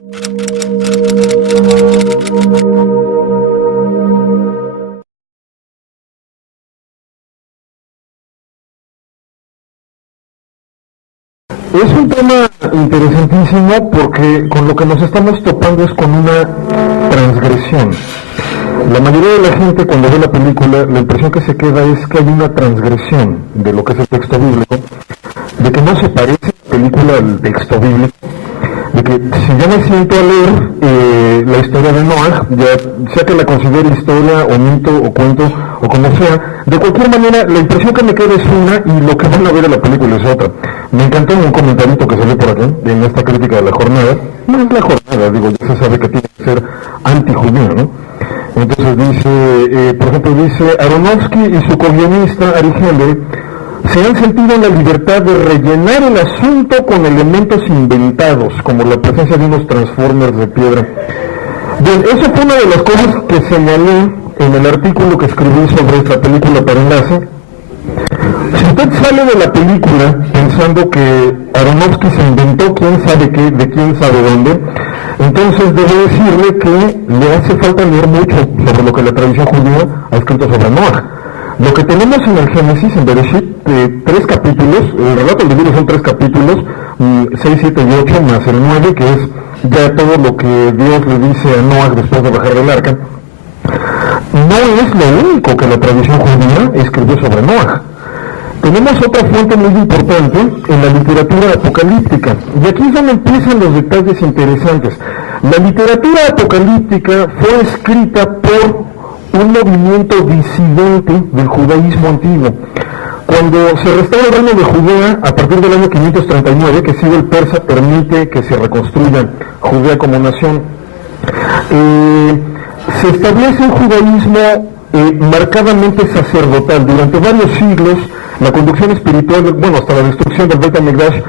Es un tema interesantísimo porque con lo que nos estamos topando es con una transgresión. La mayoría de la gente cuando ve la película, la impresión que se queda es que hay una transgresión de lo que es el texto bíblico, de que no se parece la película al texto bíblico, de que si yo me siento a leer la historia de Noah, ya sea que la considere historia o mito o cuento o como sea, de cualquier manera la impresión que me queda es una y lo que van a ver en la película es otra. Me encantó un comentarito que salió por aquí en esta crítica de la jornada. No es la jornada, digo, ya se sabe que tiene que ser antijudío, ¿no? Entonces dice, por ejemplo, dice Aronofsky y su co-guionista Ari Heller se han sentido en la libertad de rellenar el asunto con elementos inventados, como la presencia de unos transformers de piedra. Bien, eso fue una de las cosas que señalé en el artículo que escribí sobre esta película para Enlace. Si usted sale de la película pensando que Aronofsky se inventó quién sabe qué, de quién sabe dónde, entonces debo decirle que le hace falta leer mucho sobre lo que la tradición judía ha escrito sobre Noah. Lo que tenemos en el Génesis, en Bereshit, 3 capítulos, el relato del libro son 3 capítulos, 6, 7 y 8, más el 9, que es ya todo lo que Dios le dice a Noah después de bajar del arca. No es lo único que la tradición judía escribió sobre Noah. Tenemos otra fuente muy importante en la literatura apocalíptica, y aquí es donde empiezan los detalles interesantes. La literatura apocalíptica fue escrita por un movimiento disidente del judaísmo antiguo. Cuando se restaura el reino de Judea, a partir del año 539, que Ciro el Persa permite que se reconstruya Judea como nación, se establece un judaísmo marcadamente sacerdotal. Durante varios siglos, la conducción espiritual, bueno, hasta la destrucción del Beit HaMikdash,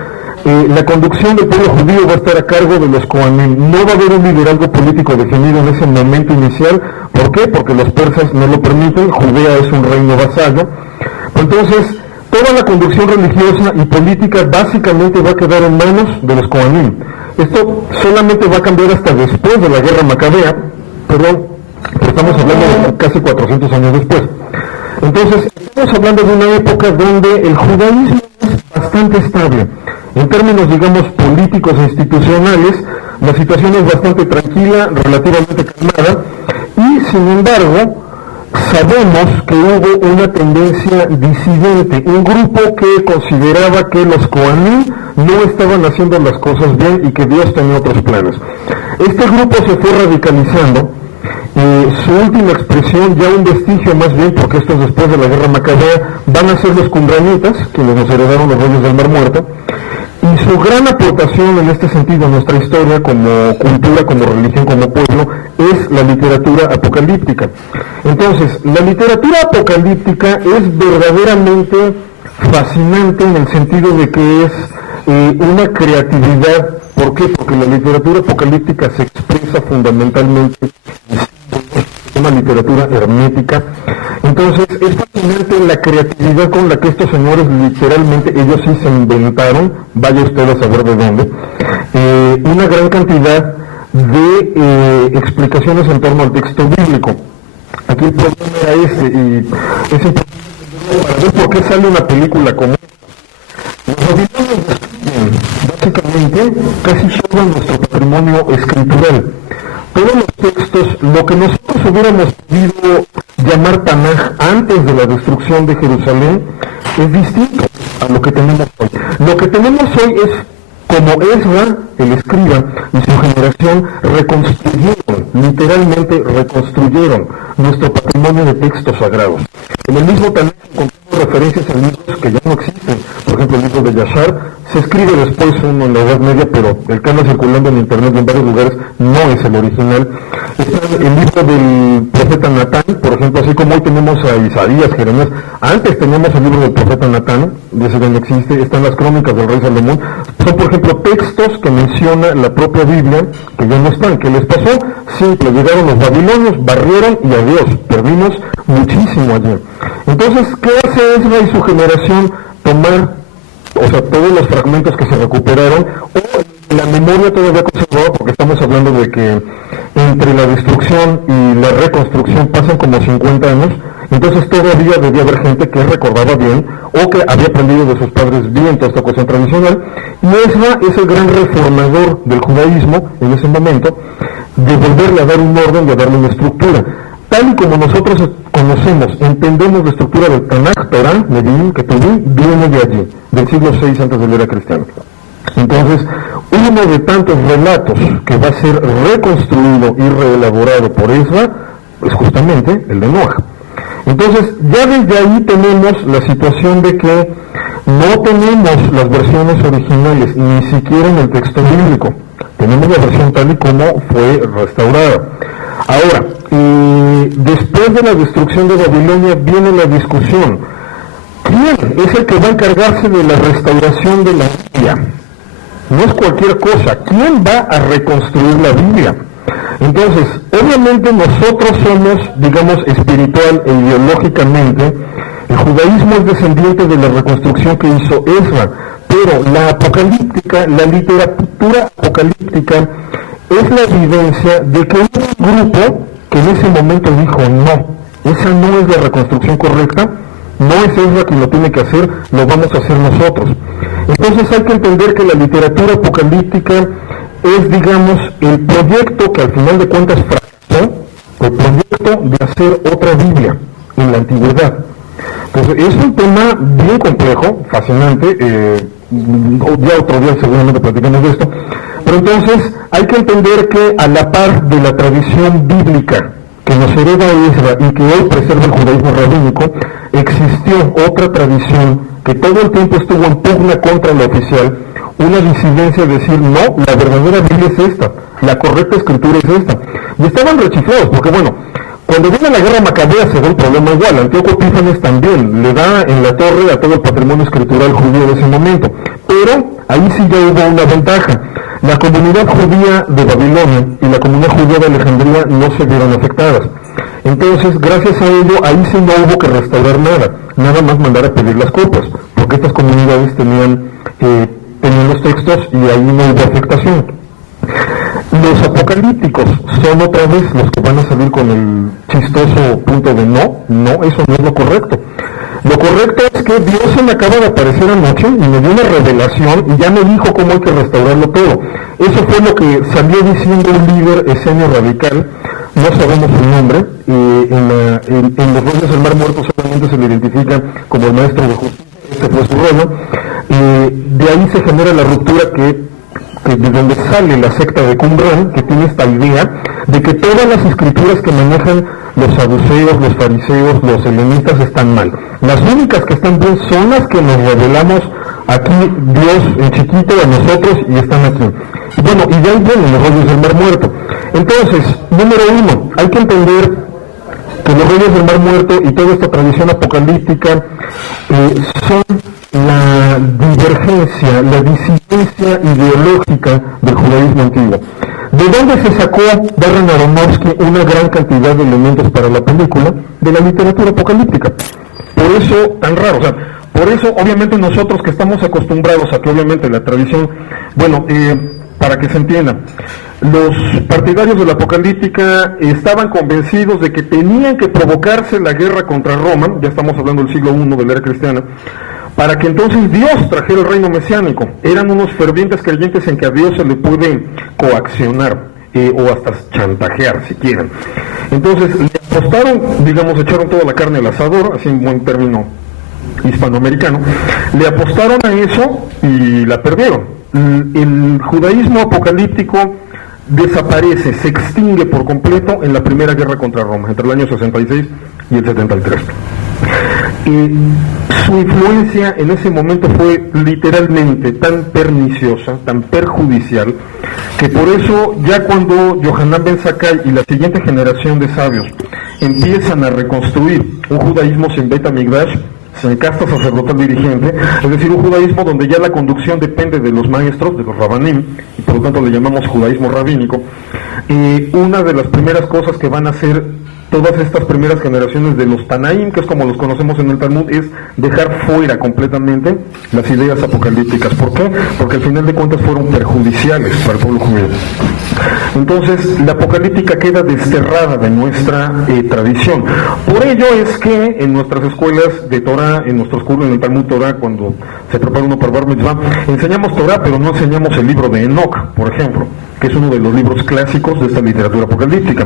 la conducción del pueblo judío va a estar a cargo de los Kohanim. No va a haber un liderazgo político definido en ese momento inicial. ¿Por qué? Porque los persas no lo permiten. Judea es un reino vasallo. Entonces, toda la conducción religiosa y política básicamente va a quedar en manos de los Kohanim. Esto solamente va a cambiar hasta después de la guerra macabea, pero estamos hablando de casi 400 años después. Entonces, estamos hablando de una época donde el judaísmo es bastante estable. En términos, digamos, políticos e institucionales, la situación es bastante tranquila, relativamente calmada, y sin embargo, sabemos que hubo una tendencia disidente, un grupo que consideraba que los Kohanim no estaban haciendo las cosas bien y que Dios tenía otros planes. Este grupo se fue radicalizando. Su última expresión, ya un vestigio más bien, porque esto es después de la guerra macabea, van a ser los cumranitas, quienes nos heredaron los reyes del Mar Muerto, y su gran aportación en este sentido a nuestra historia como cultura, como religión, como pueblo, es la literatura apocalíptica. Entonces, la literatura apocalíptica es verdaderamente fascinante en el sentido de que es una creatividad. ¿Por qué? Porque la literatura apocalíptica se expresa fundamentalmente en una literatura hermética. Entonces es fascinante la creatividad con la que estos señores literalmente, ellos sí se inventaron, vaya usted a saber de dónde, una gran cantidad de explicaciones en torno al texto bíblico. Aquí el problema era ese, y es importante para ver por qué sale una película como esta. Los babilonios describen básicamente casi todo nuestro patrimonio escritural. Todos los textos, lo que nosotros hubiéramos podido llamar Tanaj antes de la destrucción de Jerusalén, es distinto a lo que tenemos hoy. Lo que tenemos hoy es como Ezra, el escriba, y su generación reconstruyeron, literalmente reconstruyeron nuestro patrimonio de textos sagrados. En el mismo Tanaj encontramos referencias a libros que ya no existen. Por ejemplo, el libro de Yashar se escribe después uno en la Edad Media, pero el que anda circulando en internet y en varios lugares no es el original. Está el libro del profeta Natán, por ejemplo, así como hoy tenemos a Isaías, Jeremías, antes teníamos el libro del profeta Natán, de ese ya no existe. Están las crónicas del rey Salomón. Son, por ejemplo, textos que menciona la propia Biblia, que ya no están. ¿Qué les pasó? Simple, llegaron los babilonios, barrieron y adiós, perdimos muchísimo allí. Entonces, ¿qué hace Ezra y su generación? Tomar, o sea, todos los fragmentos que se recuperaron, o la memoria todavía conservada, porque estamos hablando de que entre la destrucción y la reconstrucción pasan como 50 años, entonces todavía debía haber gente que recordaba bien o que había aprendido de sus padres bien toda esta cuestión tradicional, y Ezra es el gran reformador del judaísmo en ese momento, de volverle a dar un orden y a darle una estructura. Tal y como nosotros conocemos, entendemos la estructura del Tanaj, Torah, Nevi'im, Ketuvim, viene de allí, del siglo VI antes de la era cristiana. Entonces, uno de tantos relatos que va a ser reconstruido y reelaborado por Ezra es justamente el de Noaj. Entonces, ya desde ahí tenemos la situación de que no tenemos las versiones originales, ni siquiera en el texto bíblico. Tenemos la versión tal y como fue restaurada. Ahora, después de la destrucción de Babilonia viene la discusión. ¿Quién es el que va a encargarse de la restauración de la Biblia? No es cualquier cosa. ¿Quién va a reconstruir la Biblia? Entonces, obviamente nosotros somos, digamos, espiritual e ideológicamente, el judaísmo es descendiente de la reconstrucción que hizo Ezra, pero la apocalíptica, la literatura apocalíptica, es la evidencia de que hubo un grupo que en ese momento dijo, no, esa no es la reconstrucción correcta, no es Ezra quien lo tiene que hacer, lo vamos a hacer nosotros. Entonces hay que entender que la literatura apocalíptica es, digamos, el proyecto que al final de cuentas fracasó, el proyecto de hacer otra Biblia en la antigüedad. Entonces es un tema bien complejo, fascinante, ya otro día seguramente platicamos de esto, pero entonces hay que entender que a la par de la tradición bíblica que nos hereda Ezra y que hoy preserva el judaísmo rabínico, existió otra tradición que todo el tiempo estuvo en pugna contra la oficial, una disidencia de decir, no, la verdadera Biblia es esta, la correcta escritura es esta. Y estaban rechiflados, porque bueno, cuando viene la guerra macabea se da un problema igual. Antíoco Epífanes también le da en la torre a todo el patrimonio escritural judío de ese momento, pero ahí sí ya hubo una ventaja. La comunidad judía de Babilonia y la comunidad judía de Alejandría no se vieron afectadas. Entonces, gracias a ello, ahí sí no hubo que restaurar nada más mandar a pedir las copias, porque estas comunidades tenían los textos y ahí no hubo afectación. Los apocalípticos son otra vez los que van a salir con el chistoso punto de no, eso no es lo correcto. Lo correcto es que Dios se me acaba de aparecer anoche y me dio una revelación y ya me dijo cómo hay que restaurarlo todo. Eso fue lo que salió diciendo un líder esenio radical, no sabemos su nombre, en los rollos del Mar Muerto solamente se le identifica como el maestro de justicia, este fue su rollo, de ahí se genera la ruptura que de donde sale la secta de Qumran, que tiene esta idea de que todas las escrituras que manejan los saduceos, los fariseos, los helenistas están mal. Las únicas que están bien son las que nos revelamos aquí, Dios en chiquito a nosotros, y están aquí. Y bueno, y de ahí vienen los rollos del Mar Muerto. Entonces, número uno, hay que entender que los rollos del Mar Muerto y toda esta tradición apocalíptica son la divergencia, la disidencia ideológica del judaísmo antiguo. ¿De dónde se sacó Darren Aronofsky una gran cantidad de elementos para la película? De la literatura apocalíptica. Por eso tan raro, o sea, por eso obviamente nosotros que estamos acostumbrados a que obviamente la tradición, bueno, para que se entienda, los partidarios de la apocalíptica estaban convencidos de que tenían que provocarse la guerra contra Roma, ya estamos hablando del siglo I de la era cristiana, para que entonces Dios trajera el reino mesiánico. Eran unos fervientes creyentes en que a Dios se le puede coaccionar o hasta chantajear si quieren. Entonces le apostaron, digamos, echaron toda la carne al asador, así en buen término hispanoamericano, le apostaron a eso y la perdieron. El judaísmo apocalíptico desaparece, se extingue por completo en la primera guerra contra Roma, entre el año 66 y el 73. Su influencia en ese momento fue literalmente tan perniciosa, tan perjudicial, que por eso ya cuando Yohanan Ben Zakkai y la siguiente generación de sabios empiezan a reconstruir un judaísmo sin Beit HaMikdash, sin casta sacerdotal dirigente, es decir, un judaísmo donde ya la conducción depende de los maestros, de los rabanim, y por lo tanto le llamamos judaísmo rabínico, una de las primeras cosas que van a hacer todas estas primeras generaciones de los Tanaim, que es como los conocemos en el Talmud, es dejar fuera completamente las ideas apocalípticas. ¿Por qué? Porque al final de cuentas fueron perjudiciales para el pueblo judío. Entonces, la apocalíptica queda desterrada de nuestra tradición. Por ello es que en nuestras escuelas de Torah, en nuestros cursos, en el Talmud Torah, cuando se prepara uno para Bar Mitzvah, enseñamos Torah, pero no enseñamos el libro de Enoch, por ejemplo, que es uno de los libros clásicos de esta literatura apocalíptica,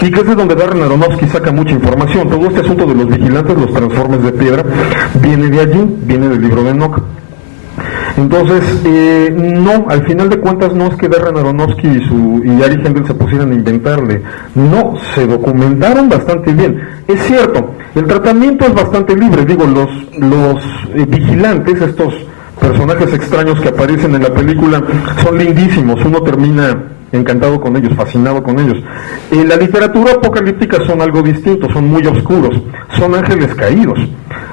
y que es de donde Darren Aronofsky saca mucha información. Todo este asunto de los vigilantes, los transformes de piedra, viene de allí, viene del libro de Enoch. Entonces, no, al final de cuentas no es que Darren Aronofsky y Ari Hendel se pusieran a inventarle, no, se documentaron bastante bien. Es cierto, el tratamiento es bastante libre, digo, los vigilantes, estos personajes extraños que aparecen en la película, son lindísimos, uno termina encantado con ellos, fascinado con ellos. En la literatura apocalíptica son algo distinto, son muy oscuros, son ángeles caídos.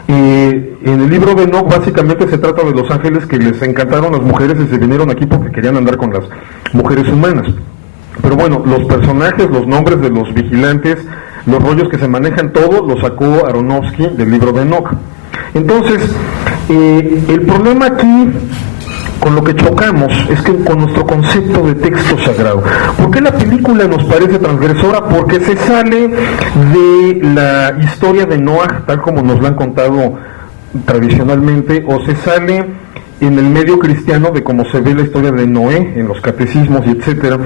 En el libro de Enoch básicamente se trata de los ángeles que les encantaron las mujeres y se vinieron aquí porque querían andar con las mujeres humanas. Pero bueno, los personajes, los nombres de los vigilantes, los rollos que se manejan, todo lo sacó Aronofsky del libro de Enoch. Entonces, el problema aquí con lo que chocamos es que con nuestro concepto de texto sagrado. ¿Por qué la película nos parece transgresora? Porque se sale de la historia de Noah, tal como nos la han contado tradicionalmente, o se sale en el medio cristiano de cómo se ve la historia de Noé en los catecismos y etcétera.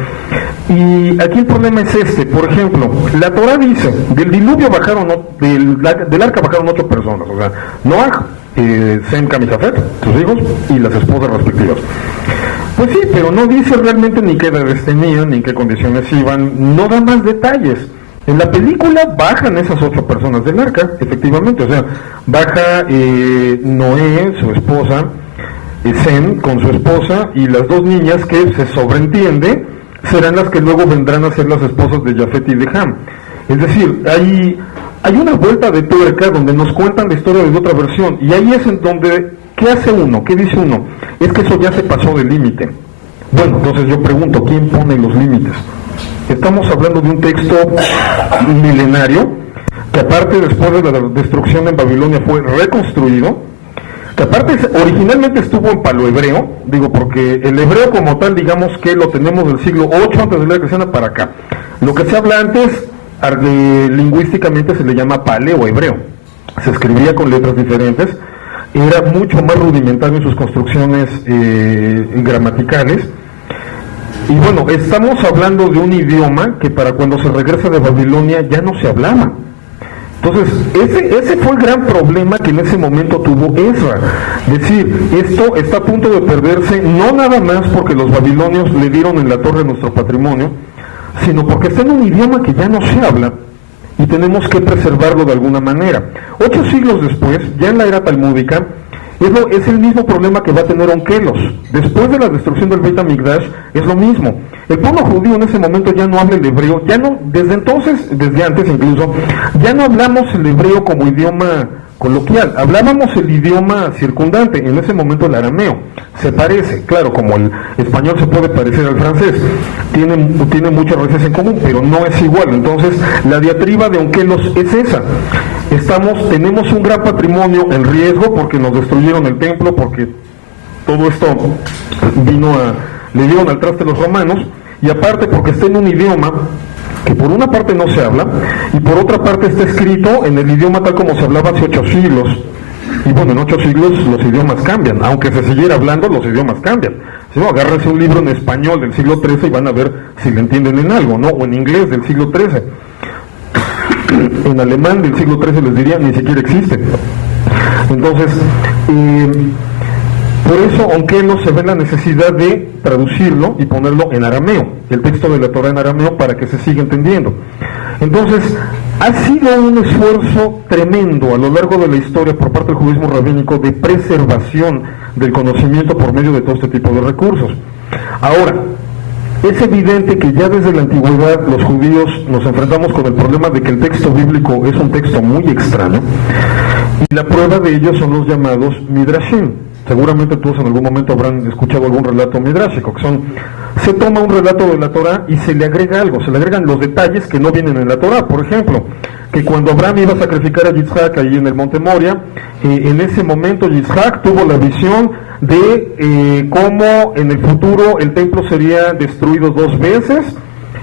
Y aquí el problema es este. Por ejemplo, la Torah dice, del diluvio bajaron, del arca bajaron 8 personas, o sea, Noah, Sem, Cam y Jafet, sus hijos, y las esposas respectivas. Pues sí, pero no dice realmente ni qué edades tenían, ni en qué condiciones iban, no da más detalles. En la película bajan esas 8 personas del arca, efectivamente, o sea, baja Noé, su esposa, Sem con su esposa, y las 2 niñas que se sobreentiende serán las que luego vendrán a ser las esposas de Jafet y de Ham. Es decir, hay una vuelta de tuerca donde nos cuentan la historia de otra versión, y ahí es en donde, ¿qué hace uno? ¿Qué dice uno? Es que eso ya se pasó del límite. Bueno, entonces yo pregunto, ¿quién pone los límites? Estamos hablando de un texto milenario, que aparte después de la destrucción en Babilonia fue reconstruido, que aparte originalmente estuvo en palohebreo, digo porque el hebreo como tal, digamos que lo tenemos del siglo 8 antes de la cristiana para acá. Lo que se habla antes, lingüísticamente se le llama paleo-hebreo. Se escribía con letras diferentes, era mucho más rudimentario en sus construcciones gramaticales. Y bueno, estamos hablando de un idioma que para cuando se regresa de Babilonia ya no se hablaba. Entonces, ese fue el gran problema que en ese momento tuvo Ezra. Es decir, esto está a punto de perderse, no nada más porque los babilonios le dieron en la torre nuestro patrimonio, sino porque está en un idioma que ya no se habla y tenemos que preservarlo de alguna manera. 8 siglos después, ya en la era talmúdica, es el mismo problema que va a tener Onkelos. Después de la destrucción del Beit HaMikdash, es lo mismo. El pueblo judío en ese momento ya no habla el hebreo, ya no, desde entonces, desde antes incluso, ya no hablamos el hebreo como idioma coloquial, hablábamos el idioma circundante, en ese momento el arameo. Se parece, claro, como el español se puede parecer al francés, tiene muchas raíces en común, pero no es igual. Entonces, la diatriba de Onkelos es esa. Tenemos un gran patrimonio en riesgo porque nos destruyeron el templo, porque todo esto le dieron al traste los romanos, y aparte porque está en un idioma que por una parte no se habla, y por otra parte está escrito en el idioma tal como se hablaba hace 8 siglos. Y bueno, en 8 siglos los idiomas cambian, aunque se siguiera hablando, los idiomas cambian. Si no, agárrense un libro en español del siglo XIII y van a ver si le entienden en algo, ¿no? O en inglés del siglo XIII. En alemán del siglo XIII les diría, ni siquiera existe. Entonces, por eso, aunque no se ve la necesidad de traducirlo y ponerlo en arameo, el texto de la Torah en arameo, para que se siga entendiendo. Entonces, ha sido un esfuerzo tremendo a lo largo de la historia por parte del judaísmo rabínico de preservación del conocimiento por medio de todo este tipo de recursos. Ahora, es evidente que ya desde la antigüedad los judíos nos enfrentamos con el problema de que el texto bíblico es un texto muy extraño, y la prueba de ello son los llamados midrashim. Seguramente todos en algún momento habrán escuchado algún relato midrashico, que son se toma un relato de la Torá y se le agrega algo, se le agregan los detalles que no vienen en la Torá. Por ejemplo, que cuando Abraham iba a sacrificar a Yitzhak ahí en el monte Moria, en ese momento Yitzhak tuvo la visión de cómo en el futuro el templo sería destruido 2 veces,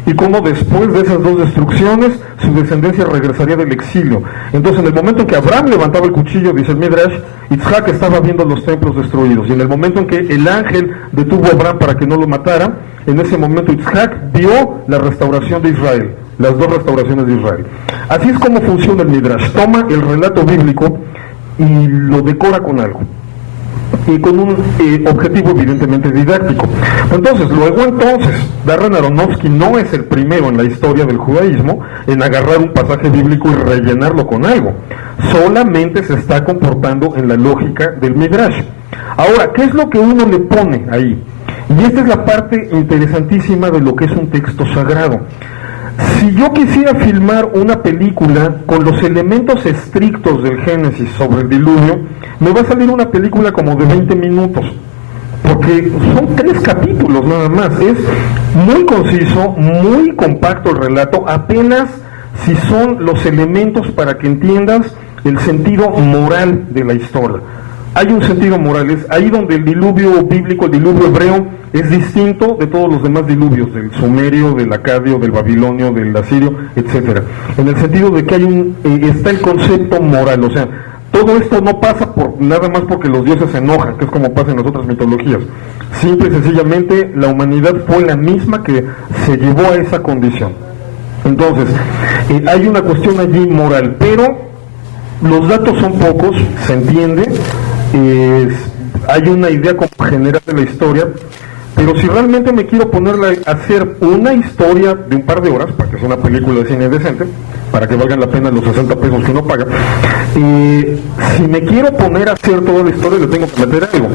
y cómo después de esas 2 destrucciones su descendencia regresaría del exilio. Entonces, en el momento en que Abraham levantaba el cuchillo, dice el Midrash, Yitzhak estaba viendo los templos destruidos, y en el momento en que el ángel detuvo a Abraham para que no lo matara, en ese momento Yitzhak vio la restauración de Israel, las 2 restauraciones de Israel. Así es como funciona el Midrash: toma el relato bíblico y lo decora con algo, y con un objetivo evidentemente didáctico. Entonces, Darren Aronofsky no es el primero en la historia del judaísmo en agarrar un pasaje bíblico y rellenarlo con algo. Solamente se está comportando en la lógica del Midrash. Ahora, ¿qué es lo que uno le pone ahí? Y esta es la parte interesantísima de lo que es un texto sagrado. Si yo quisiera filmar una película con los elementos estrictos del Génesis sobre el diluvio, me va a salir una película como de 20 minutos, porque son 3 capítulos nada más. Es muy conciso, muy compacto el relato, apenas si son los elementos para que entiendas el sentido moral de la historia. Hay un sentido moral, es ahí donde el diluvio bíblico, el diluvio hebreo, es distinto de todos los demás diluvios, del sumerio, del acadio, del babilonio, del asirio, etcétera. En el sentido de que hay está el concepto moral, o sea, todo esto no pasa por nada más porque los dioses se enojan, que es como pasa en las otras mitologías. Simple y sencillamente la humanidad fue la misma que se llevó a esa condición. Entonces, hay una cuestión allí moral, pero los datos son pocos, se entiende. Hay una idea como general de la historia, pero si realmente me quiero ponerla a hacer una historia de un par de horas, para que sea una película de cine decente, para que valgan la pena los 60 pesos que uno paga, si me quiero poner a hacer toda la historia, le tengo que meter algo.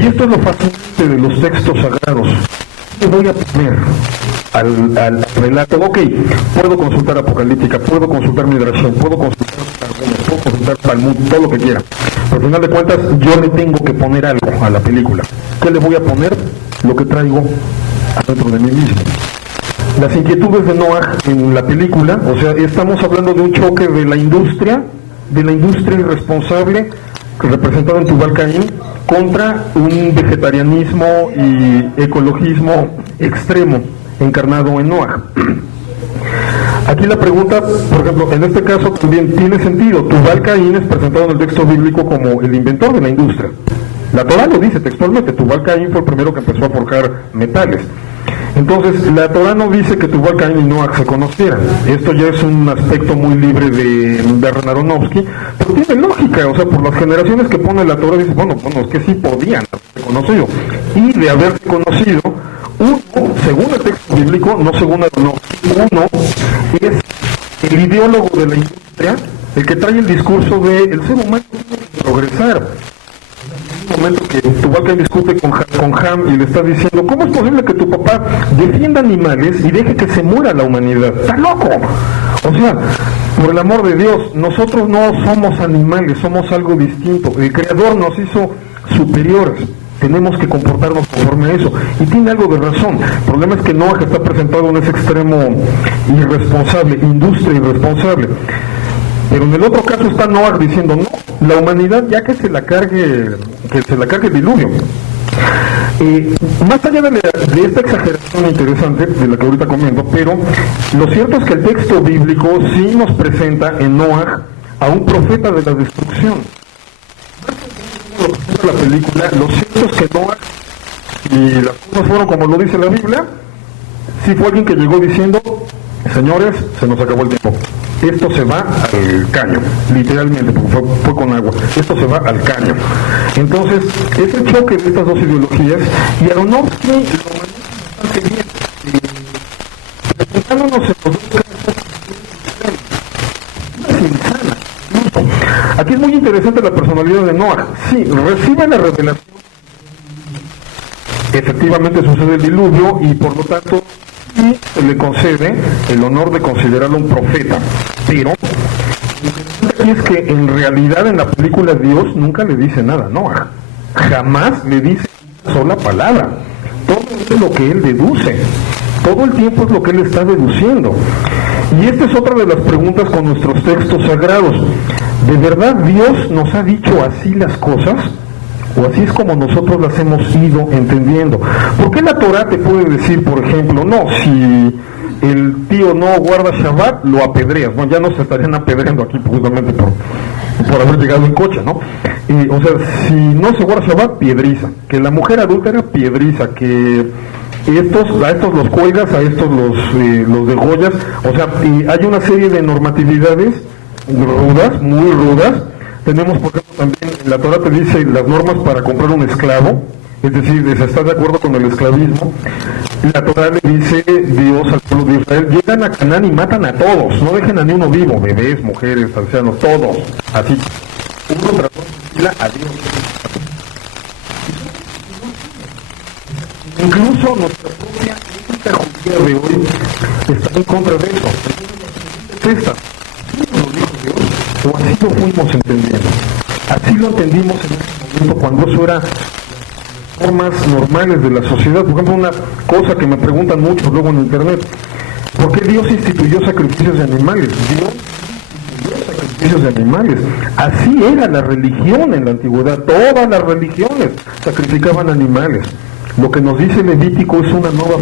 Y esto es lo fascinante de los textos sagrados. ¿Qué voy a poner al relato? Ok, puedo consultar Apocalíptica, puedo consultar Midrashim, puedo consultar Talmud, todo lo que quiera. Pero al final de cuentas, yo le tengo que poner algo a la película. ¿Qué le voy a poner? Lo que traigo adentro de mí mismo. Las inquietudes de Noah en la película, o sea, estamos hablando de un choque de la industria irresponsable, representado en Tubal Caín, contra un vegetarianismo y ecologismo extremo, encarnado en Noah. Aquí la pregunta, por ejemplo, en este caso también tiene sentido. Tubal Caín es presentado en el texto bíblico como el inventor de la industria. La Torá lo dice textualmente, Tubal Caín fue el primero que empezó a forjar metales. Entonces, la Torá no dice que Tubal Caín y Noah se conocieran. Esto ya es un aspecto muy libre de Darren Aronofsky, pero tiene lógica, o sea, por las generaciones que pone la Torá, dice, bueno, es que sí podían haberse conocido. Y de haberse conocido, uno, según el texto bíblico, no según Aronofsky, uno es el ideólogo de la industria, el que trae el discurso de el ser humano tiene que progresar. En un momento que Tubal Caín discute con Ham y le está diciendo, ¿cómo es posible que tu papá defienda animales y deje que se muera la humanidad? ¡Está loco! O sea, por el amor de Dios, nosotros no somos animales, somos algo distinto. El Creador nos hizo superiores. Tenemos que comportarnos conforme a eso. Y tiene algo de razón. El problema es que Noah está presentado en ese extremo irresponsable, industria irresponsable. Pero en el otro caso está Noah diciendo, no, la humanidad ya que se la cargue el diluvio. Más allá de esta exageración interesante, de la que ahorita comento, pero lo cierto es que el texto bíblico sí nos presenta en Noah a un profeta de la destrucción. La película, lo cierto es que Noah, y las cosas fueron como lo dice la Biblia, sí fue alguien que llegó diciendo, señores, se nos acabó el tiempo, esto se va al caño, literalmente, porque fue con agua, esto se va al caño. Entonces, es el choque de estas dos ideologías, y Aronofsky lo maneja bastante bien, presentándonos en los dos casos, es insana. Aquí es muy interesante la personalidad de Noah. Sí, recibe la revelación. Efectivamente sucede el diluvio y por lo tanto sí se le concede el honor de considerarlo un profeta. Pero aquí es que en realidad en la película Dios nunca le dice nada a Noah. Jamás le dice una sola palabra. Todo es lo que él deduce. Todo el tiempo es lo que él está deduciendo. Y esta es otra de las preguntas con nuestros textos sagrados. ¿De verdad Dios nos ha dicho así las cosas? ¿O así es como nosotros las hemos ido entendiendo? ¿Por qué la Torah te puede decir, por ejemplo, no, si el tío no guarda Shabbat, lo apedreas? Bueno, ya nos estarían apedreando aquí justamente por haber llegado en coche, ¿no? O sea, si no se guarda Shabbat, piedriza. Que la mujer adúltera, piedriza. Que a estos los cuelgas, a estos los degollas. O sea, hay una serie de normatividades rudas, muy rudas. Tenemos, por ejemplo, también la Torah te dice las normas para comprar un esclavo, es decir, si estás de acuerdo con el esclavismo. La Torah le dice Dios al pueblo de Israel: llegan a Canaán y matan a todos, no dejen a ni uno vivo, bebés, mujeres, ancianos, todos, así, uno tras otro, a Dios. Incluso nuestra propia ética judía de hoy está en contra de eso. Es esta. O así lo fuimos entendiendo. Así lo entendimos en ese momento, cuando eso era formas normales de la sociedad. Por ejemplo, una cosa que me preguntan mucho luego en internet: ¿por qué Dios instituyó sacrificios de animales? Dios instituyó sacrificios de animales. Así era la religión en la antigüedad. Todas las religiones sacrificaban animales. Lo que nos dice Levítico es una nueva.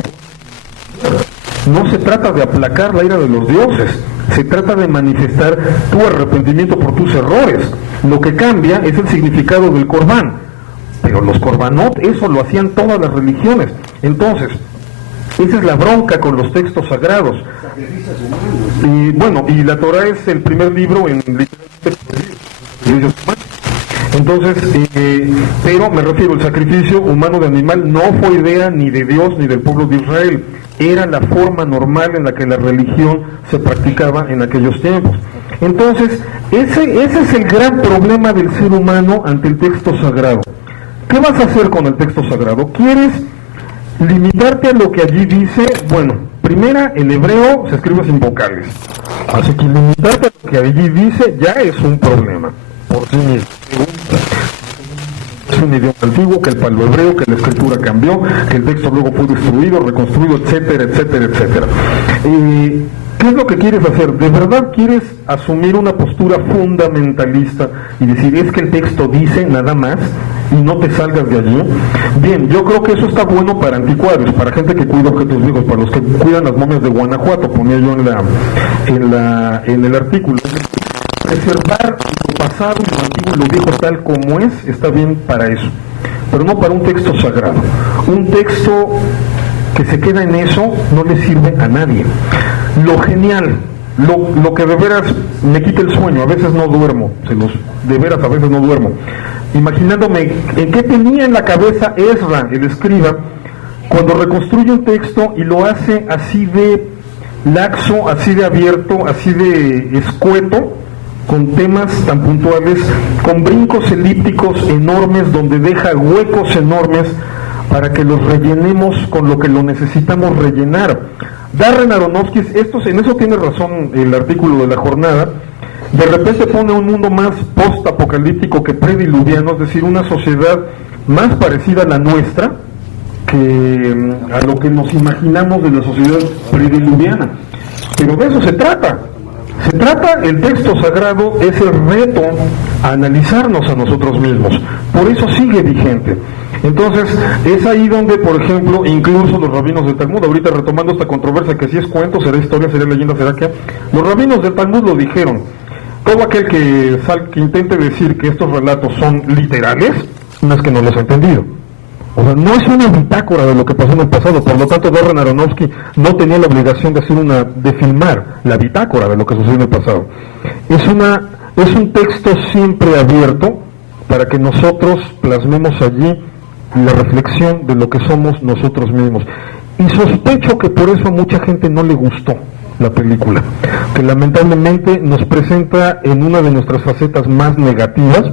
No se trata de aplacar la ira de los dioses, se trata de manifestar tu arrepentimiento por tus errores. Lo que cambia es el significado del corbán, pero los corbanot, eso lo hacían todas las religiones. Entonces, esa es la bronca con los textos sagrados. Y bueno, y la Torah es el primer libro en literalmente. Entonces, pero me refiero, el sacrificio humano de animal no fue idea ni de Dios ni del pueblo de Israel. Era la forma normal en la que la religión se practicaba en aquellos tiempos. Entonces, ese es el gran problema del ser humano ante el texto sagrado. ¿Qué vas a hacer con el texto sagrado? ¿Quieres limitarte a lo que allí dice? Bueno, primera, el hebreo se escribe sin vocales. Así que limitarte a lo que allí dice ya es un problema por sí mismo. Es un idioma antiguo, que el paleohebreo, que la escritura cambió, que el texto luego fue destruido, reconstruido, etcétera, etcétera, etcétera. ¿Qué es lo que quieres hacer? ¿De verdad quieres asumir una postura fundamentalista y decir es que el texto dice nada más y no te salgas de allí? Bien, yo creo que eso está bueno para anticuarios, para gente que cuida objetos vivos, para los que cuidan las momias de Guanajuato, ponía yo en el artículo. Preservar lo pasado y lo antiguo y lo viejo tal como es, está bien para eso, pero no para un texto sagrado. Un texto que se queda en eso no le sirve a nadie. Lo genial, lo que de veras me quita el sueño, a veces no duermo, de veras a veces no duermo, imaginándome en qué tenía en la cabeza Ezra, el escriba, cuando reconstruye un texto y lo hace así de laxo, así de abierto, así de escueto, con temas tan puntuales, con brincos elípticos enormes, donde deja huecos enormes para que los rellenemos con lo que lo necesitamos rellenar. Darren Aronofsky, en eso tiene razón el artículo de la jornada, de repente pone un mundo más post-apocalíptico que prediluviano, es decir, una sociedad más parecida a la nuestra que a lo que nos imaginamos de la sociedad prediluviana. Pero de eso se trata. El texto sagrado es el reto a analizarnos a nosotros mismos, por eso sigue vigente. Entonces, es ahí donde, por ejemplo, incluso los rabinos del Talmud, ahorita retomando esta controversia que si es cuento, será historia, será leyenda, será que, los rabinos del Talmud lo dijeron: todo aquel que intente decir que estos relatos son literales, no es que no los ha entendido. O sea, no es una bitácora de lo que pasó en el pasado, por lo tanto Darren Aronofsky no tenía la obligación de filmar la bitácora de lo que sucedió en el pasado. Es un texto siempre abierto para que nosotros plasmemos allí la reflexión de lo que somos nosotros mismos. Y sospecho que por eso a mucha gente no le gustó la película, que lamentablemente nos presenta en una de nuestras facetas más negativas,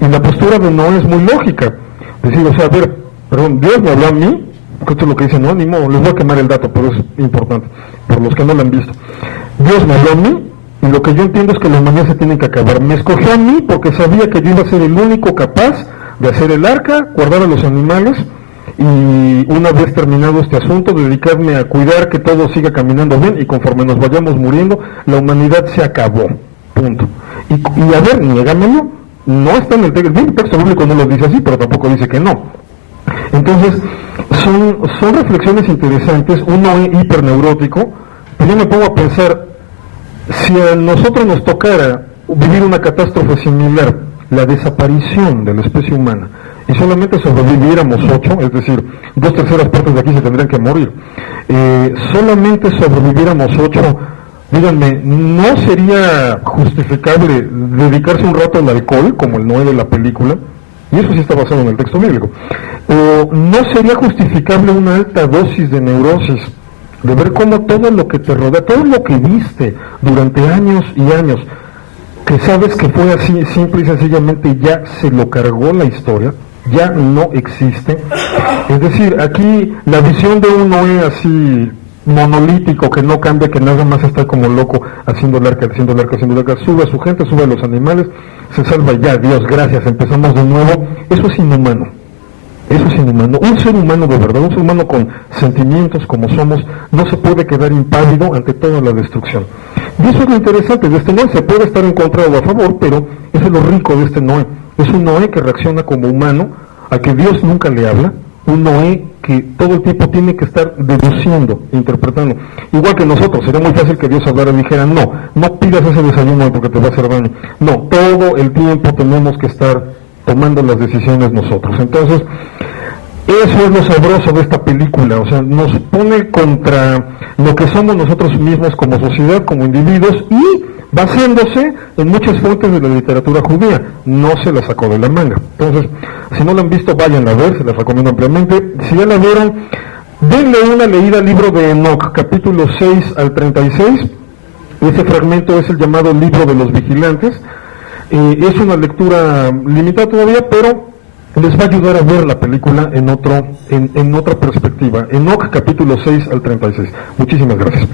y la postura de Noé es muy lógica. Decir, o sea, a ver, perdón, Dios me habló a mí, porque esto es lo que dice, no, ni modo, les voy a quemar el dato, pero es importante, por los que no lo han visto. Dios me habló a mí, y lo que yo entiendo es que la humanidad se tiene que acabar. Me escogió a mí porque sabía que yo iba a ser el único capaz de hacer el arca, guardar a los animales y una vez terminado este asunto, dedicarme a cuidar que todo siga caminando bien, y conforme nos vayamos muriendo, la humanidad se acabó, punto. Y a ver, niégamelo, no está en el texto bíblico, no lo dice así, pero tampoco dice que no. Entonces, son reflexiones interesantes, un Noé hiperneurótico, pero yo me pongo a pensar, si a nosotros nos tocara vivir una catástrofe similar, la desaparición de la especie humana, y solamente sobreviviéramos 8, es decir, 2/3 partes de aquí se tendrían que morir, solamente sobreviviéramos 8, díganme, ¿no sería justificable dedicarse un rato al alcohol, como el Noé de la película? Y eso sí está basado en el texto bíblico. ¿O no sería justificable una alta dosis de neurosis, de ver cómo todo lo que te rodea, todo lo que viste durante años y años, que sabes que fue así, simple y sencillamente ya se lo cargó la historia, ya no existe? Es decir, aquí la visión de un Noé así monolítico, que no cambia, que nada más está como loco haciendo el arca, sube a su gente, sube a los animales, se salva ya, Dios gracias, empezamos de nuevo. Eso es inhumano. Eso es inhumano. Un ser humano de verdad, un ser humano con sentimientos como somos, no se puede quedar impávido ante toda la destrucción. Y eso es lo interesante de este Noé. Se puede estar en contra o a favor, pero eso es lo rico de este Noé. Es un Noé que reacciona como humano, a que Dios nunca le habla. Un Noé que todo el tiempo tiene que estar deduciendo, interpretando. Igual que nosotros, sería muy fácil que Dios hablara y dijera, no pidas ese desayuno porque te va a hacer daño. No, todo el tiempo tenemos que estar tomando las decisiones nosotros. Entonces, eso es lo sabroso de esta película, o sea, nos pone contra lo que somos nosotros mismos como sociedad, como individuos, y basándose en muchas fuentes de la literatura judía, no se la sacó de la manga. Entonces, si no la han visto, vayan a ver, se las recomiendo ampliamente. Si ya la vieron, denle una leída al libro de Enoch, capítulo 6 al 36, ese fragmento es el llamado libro de los vigilantes. Es una lectura limitada todavía, pero les va a ayudar a ver la película en otra perspectiva. Enoch capítulo 6 al 36. Muchísimas gracias.